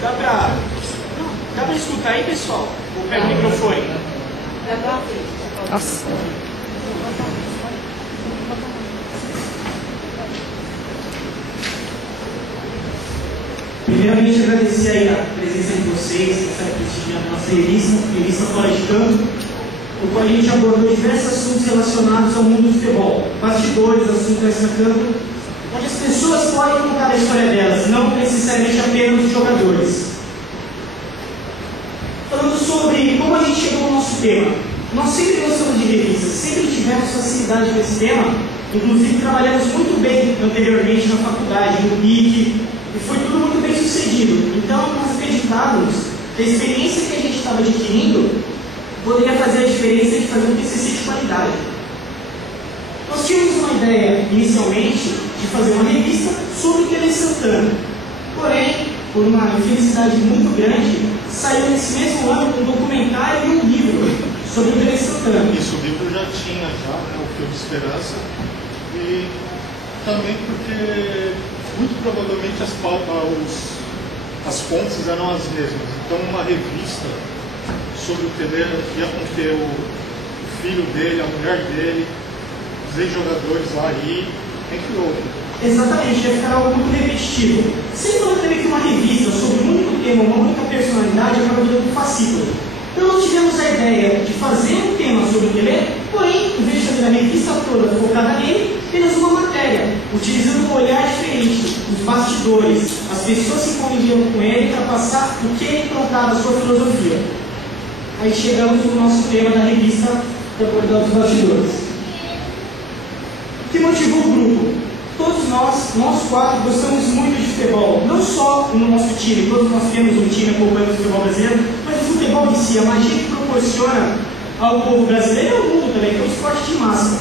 Dá pra escutar aí, pessoal? Ou pega o microfone? Nossa. Primeiramente, agradecer aí a presença de vocês, essa prestigiando a nossa revista Fora de Campo, no qual a gente abordou diversos assuntos relacionados ao mundo do futebol, bastidores, assuntos extra-campo, onde as pessoas podem contar a história delas, não necessariamente apenas os jogadores. Falando sobre como a gente chegou ao nosso tema, nós sempre gostamos de revistas, sempre tivemos facilidade com esse tema, inclusive trabalhamos muito bem anteriormente na faculdade, no PIC, e foi tudo muito bem sucedido. Então, nós acreditávamos que a experiência que a gente estava adquirindo poderia fazer a diferença de fazer um TCC de qualidade. Nós tínhamos uma ideia, inicialmente, de fazer uma revista sobre o Tele Santana. Porém, por uma infelicidade muito grande, saiu nesse mesmo ano um documentário e um livro sobre o Tele Santana. Isso, o livro já tinha, né, o Fio de Esperança, e também porque muito provavelmente as fontes eram as mesmas. Então, uma revista sobre o Tele ia conter o filho dele, a mulher dele, os ex-jogadores lá e entre outros. Exatamente, ia ficar algo muito repetitivo. Sempre quando teve que uma revista sobre um único tema, uma única personalidade, acaba virando um fascículo. Então nós tivemos a ideia de fazer um tema sobre o Pelé, porém, em vez de fazer a revista toda focada nele, apenas uma matéria, utilizando um olhar diferente, os bastidores, as pessoas que conviviam com ele para passar o que ele contava, a sua filosofia. Aí chegamos no nosso tema da revista para abordar os bastidores. O que motivou o grupo? Todos nós quatro, gostamos muito de futebol, não só no nosso time, todos nós temos um time acompanhando o futebol brasileiro, mas o futebol em si, a magia que proporciona ao povo brasileiro e ao mundo também, que é um esporte de massa.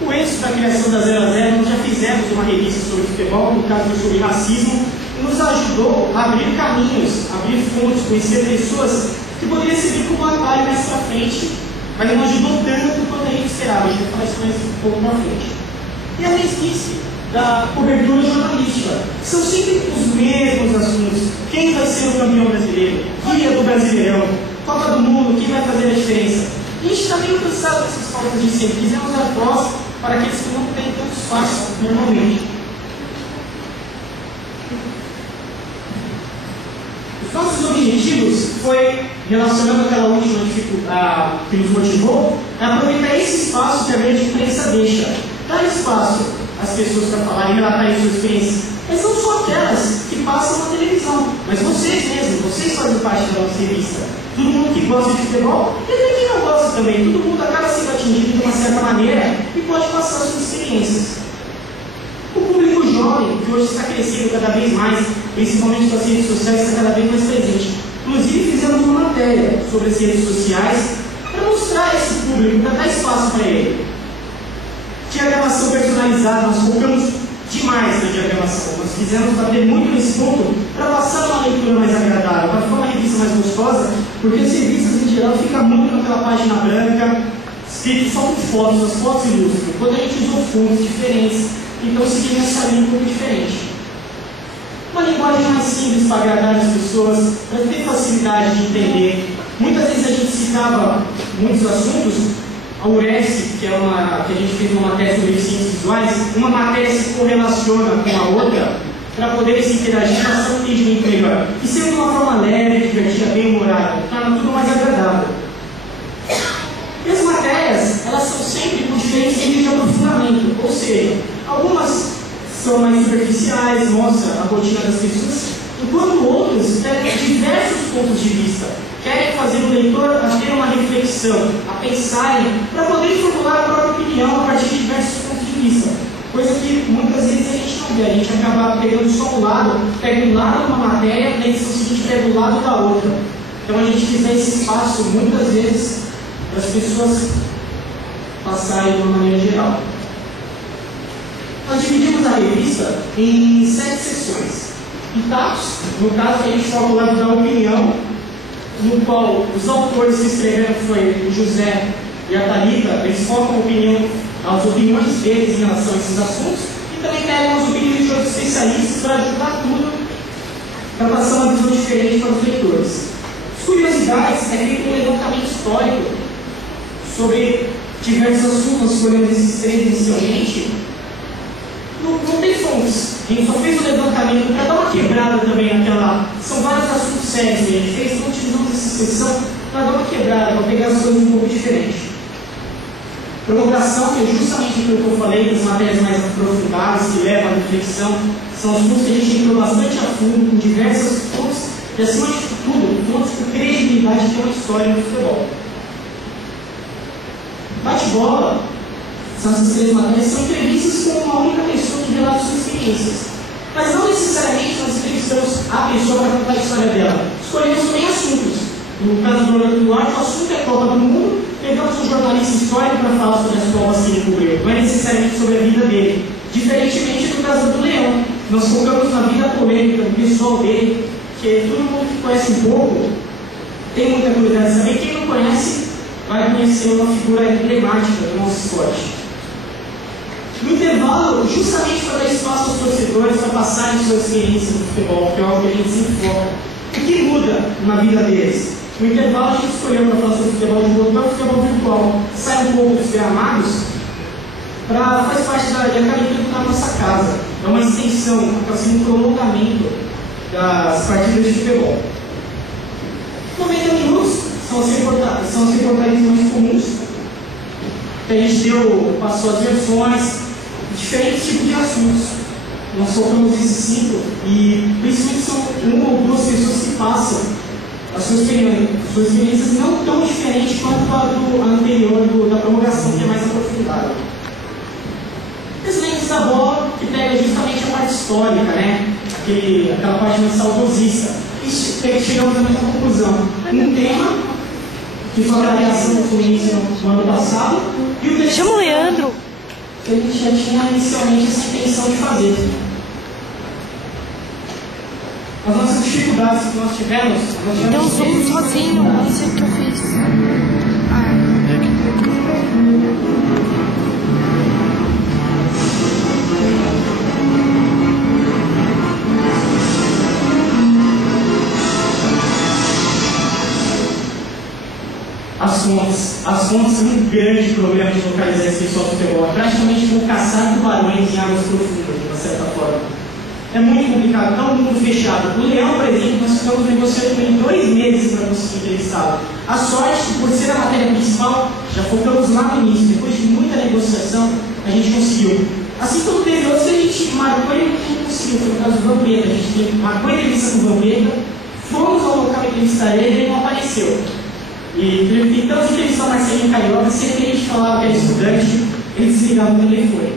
O êxito da criação da 0 a 0, nós já fizemos uma revista sobre futebol, no caso sobre racismo, e nos ajudou a abrir caminhos, abrir fontes, conhecer pessoas que poderiam servir como atalho mais pra frente, mas não ajudou tanto quanto a gente esperava. A gente vai falar isso mais um pouco pra frente. E a resquício da cobertura jornalística, são sempre os mesmos assuntos. Quem vai ser o campeão brasileiro? Guia do Brasileirão? Copa do Mundo? Quem vai fazer a diferença? E a gente está meio cansado dessas faltas de sempre. Fizemos a voz para aqueles que não têm tanto espaço normalmente. Os nossos objetivos foi, relacionando aquela última dificuldade que nos motivou, aproveitar esse espaço que a grande imprensa deixa. Dar espaço às pessoas para falarem, relatarem suas experiências, mas não só aquelas que passam na televisão, mas vocês mesmos, vocês fazem parte da nossa revista. Todo mundo que gosta de futebol, e até quem não gosta também, todo mundo acaba sendo atingido de uma certa maneira e pode passar suas experiências. O público jovem, que hoje está crescendo cada vez mais, principalmente nas redes sociais, está cada vez mais presente. Inclusive fizemos uma matéria sobre as redes sociais para mostrar esse público, para dar espaço para ele. Diagramação personalizada, nós focamos demais na diagramação. Nós quisemos bater muito nesse ponto para passar uma leitura mais agradável, para ficar uma revista mais gostosa, porque as revistas em geral ficam muito naquela página branca, escrito só com fotos, as fotos ilustram. Quando a gente usou fontes diferentes, então seguimos essa linha um pouco diferente. Uma linguagem mais simples para agradar as pessoas, para ter facilidade de entender. Muitas vezes a gente citava muitos assuntos. A URES, que a gente fez uma matéria sobre ciências visuais, uma matéria se correlaciona com a outra para poder se interagir e passar um entendimento melhor. E sendo de uma forma leve, divertida, bem humorada, torna tudo mais agradável. E as matérias, elas são sempre com diferentes níveis de aprofundamento, ou seja, algumas são mais superficiais, mostram a rotina das pessoas, enquanto outros têm diversos pontos de vista. Querem fazer o leitor a ter uma reflexão, a pensarem, para poder formular a própria opinião a partir de diversos pontos de vista. Coisa que muitas vezes a gente não vê, a gente acaba pegando só um lado, pega um lado de uma matéria, na edição seguinte pega o lado da outra. Então a gente quis dar esse espaço, muitas vezes, para as pessoas passarem de uma maneira geral. Nós dividimos a revista em 7 sessões. Pitatos, no caso que a gente foca o lado da opinião, no qual os autores que escreveram foi o José e a Thalita, eles focam as opiniões deles em relação a esses assuntos, e também pegam as opiniões de outros especialistas para ajudar tudo para passar uma visão diferente para os leitores. As curiosidades é feito um levantamento histórico sobre diversos assuntos, escolhendo esses três inicialmente. Não tem fontes. A gente só fez o levantamento para dar uma quebrada também naquela. São vários assuntos sérios que a gente fez, então utilizamos essa sessão para dar uma quebrada, para pegar as coisas um pouco diferentes. Prolongação, que é justamente aquilo que eu falei, das matérias mais aprofundadas, que levam à reflexão, são assuntos que a gente entrou bastante a fundo, com diversas fontes, e acima de tudo, fontes com credibilidade que é uma história no futebol. Bate-bola, são essas três matérias, são entrevistas com uma única pessoa que relata suas experiências. Mas não necessariamente nós entrevistamos a pessoa para contar a história dela. Escolhemos também assuntos. No caso do Orlando Duarte, o assunto é a Copa do Mundo, pegamos um jornalista histórico para falar sobre as Copas que ele cobriu, não é necessariamente sobre a vida dele. Diferentemente do caso do Leão, nós focamos na vida polêmica, do pessoal dele, que todo mundo que conhece um pouco tem muita curiosidade de saber. Quem não conhece vai conhecer uma figura emblemática do nosso esporte. No intervalo, justamente para dar espaço aos torcedores para passarem suas experiências no futebol, que é algo que a gente se foca. O que muda na vida deles? No intervalo, a gente escolheu para falar sobre futebol de rua, para o futebol virtual. Sai um pouco dos gramados, faz parte da academia da nossa casa. É uma extensão, acaba sendo um prolongamento das partidas de futebol. 90 minutos são as reportagens mais comuns, que a gente passou as versões, diferentes tipos de assuntos. Nós focamos esses 5 e principalmente são 1 ou 2 pessoas que passam as suas experiências não tão diferentes quanto a do anterior da prorrogação, que é mais aprofundada. Os lentes da bola, que pega justamente a parte histórica, né? Aquela parte mais saudosista. E chegamos à mesma conclusão. Um tema que foi a reação do Fluminense no ano passado, e o terceiro. Chama o Leandro! Que a gente já tinha inicialmente essa intenção de fazer. As nossas dificuldades que nós tivemos. Deu zoom sozinho, não sei o que eu fiz. As fontes são um grande problema de localizar esse pessoal do futebol. É praticamente como caçar tubarões em águas profundas, de uma certa forma. É muito complicado, está um mundo fechado. O Leão, por exemplo, nós ficamos negociando com ele 2 meses para conseguir entrevistá-lo. A sorte, por ser a matéria principal, já focamos lá no início. Depois de muita negociação, a gente conseguiu. Assim como teve outros que a gente marcou e não conseguiu. Foi o caso do Vampeta. A gente marcou a entrevista com o Vampeta, fomos ao local entrevistar ele e ele não apareceu. E então, se entrevistar o Marcelinho Carioca, sempre a gente falava que era estudante, ele desligava o telefone.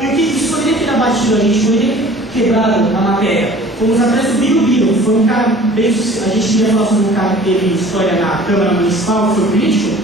E o que isso poderia ter abatido a gente, poderia ter quebrado a matéria. Fomos atrás do Biro Biro, que foi um cara bem sucedido. A gente queria falar sobre um cara que teve história na Câmara Municipal, foi político.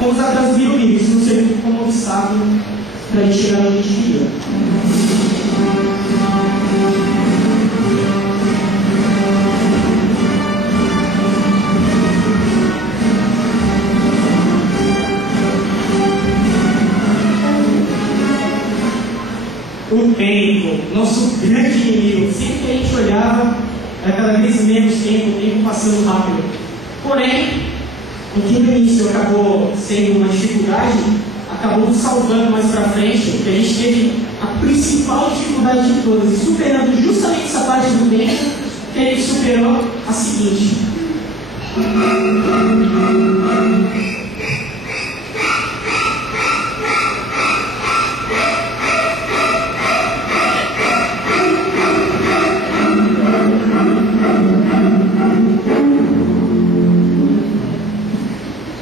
Fomos atrás do Biro Biro, isso não serviu como obstáculo para a gente chegar onde a gente queria. O tempo, nosso grande inimigo. Sempre que a gente olhava, era cada vez menos tempo, o tempo passando rápido. Porém, o que no início acabou sendo uma dificuldade, acabou nos salvando mais para frente, porque a gente teve a principal dificuldade de todas, e superando justamente essa parte do tempo, que a gente superou a seguinte.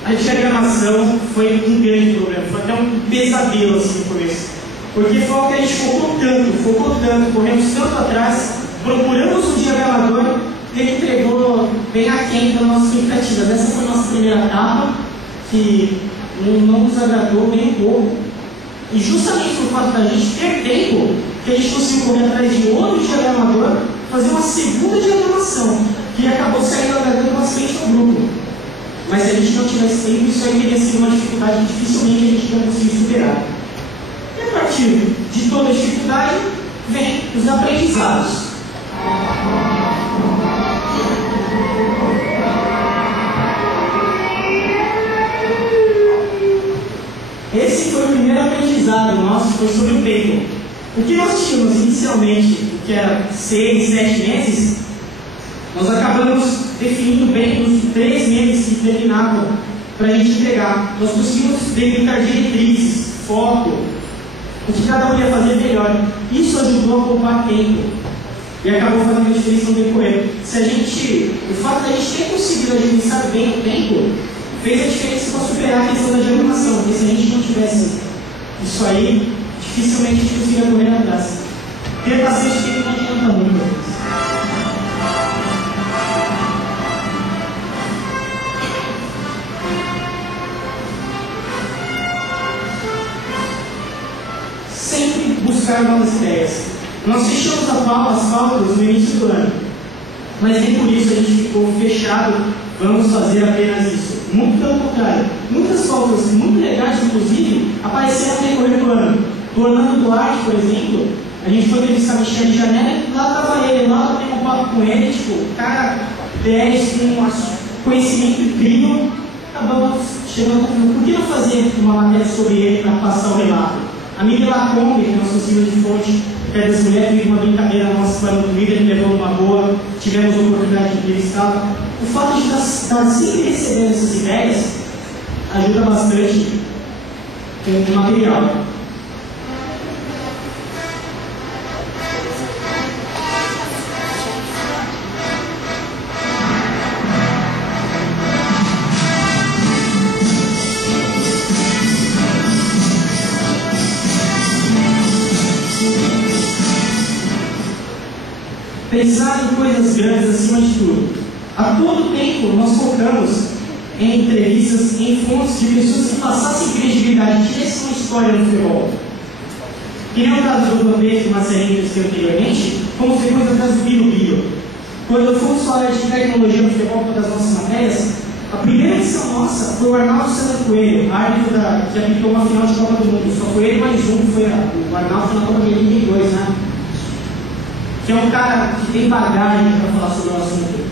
A diagramação foi um grande problema, foi até um pesadelo assim no começo. Porque foi algo que a gente focou tanto, corremos tanto atrás, procuramos um diagramador e ele entregou bem aquém das nossas expectativas. Essa foi a nossa primeira etapa, que não nos agradou nem um pouco. E justamente por fato da gente ter tempo, que a gente conseguiu correr atrás de outro diagramador, fazer uma segunda diagramação, que acabou saindo agradando bastante ao grupo. Mas se a gente não tivesse tempo, isso aí teria sido uma dificuldade que dificilmente a gente ia conseguir superar. E a partir de toda a dificuldade, vem os aprendizados. aprendizado nosso foi sobre o tempo. O que nós tínhamos inicialmente, que era 6, 7 meses, nós acabamos definindo bem os 3 meses que terminavam para a gente entregar. Nós conseguimos delimitar diretrizes, foco, o que cada um ia fazer melhor. Isso ajudou a poupar tempo e acabou fazendo a diferença no decorrer. O fato de a gente ter conseguido administrar bem o tempo fez a diferença para superar a questão da diagramação, porque se a gente não tivesse isso aí, dificilmente a gente conseguiria correr atrás. Ter bastante tempo não adianta muito. Sempre buscar novas ideias. Nós fechamos as pautas no início do ano, mas nem por isso a gente ficou fechado, vamos fazer apenas isso. Muito pelo contrário. Muitas pautas muito legais, inclusive, apareceram no decorrer do ano. Do Orlando Duarte, por exemplo, a gente foi entrevistar Michel de Janela e lá estava ele, lá eu tenho um papo com ele, cara 10 com conhecimento incrível, acabamos chegando a por que não fazer uma matéria sobre ele para passar o relato? A Miriam Lacombe, que é nossa cima de fonte, que é das mulheres, teve uma brincadeira nossa para o Twitter, que levou uma boa, tivemos a oportunidade de entrevistá-la. O fato de estar sempre recebendo essas ideias ajuda bastante com o material. Pensar em coisas grandes acima de tudo. A todo tempo nós focamos em entrevistas, em fontes de pessoas que passassem credibilidade, tivessem uma história no futebol. Que nem o caso do Vampeta, uma série que eu citei anteriormente, como foi coisa atrás do Biro. Quando fomos falar de tecnologia no futebol, uma das nossas matérias, a primeira edição nossa foi o Arnaldo César Coelho, árbitro que apitou uma final de Copa do Mundo. Só foi ele mais um, que foi o Arnaldo na Copa de 2002, né? Que é um cara que tem bagagem para falar sobre o assunto.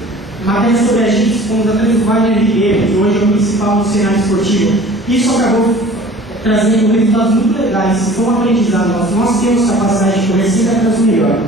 Matéria sobre a gente, fomos atrás do Wagner Ribeiro, que hoje é o principal no cenário esportivo. Isso acabou trazendo resultados muito legais. Foi um aprendizado. Nós temos capacidade de correr sempre atrás do melhor.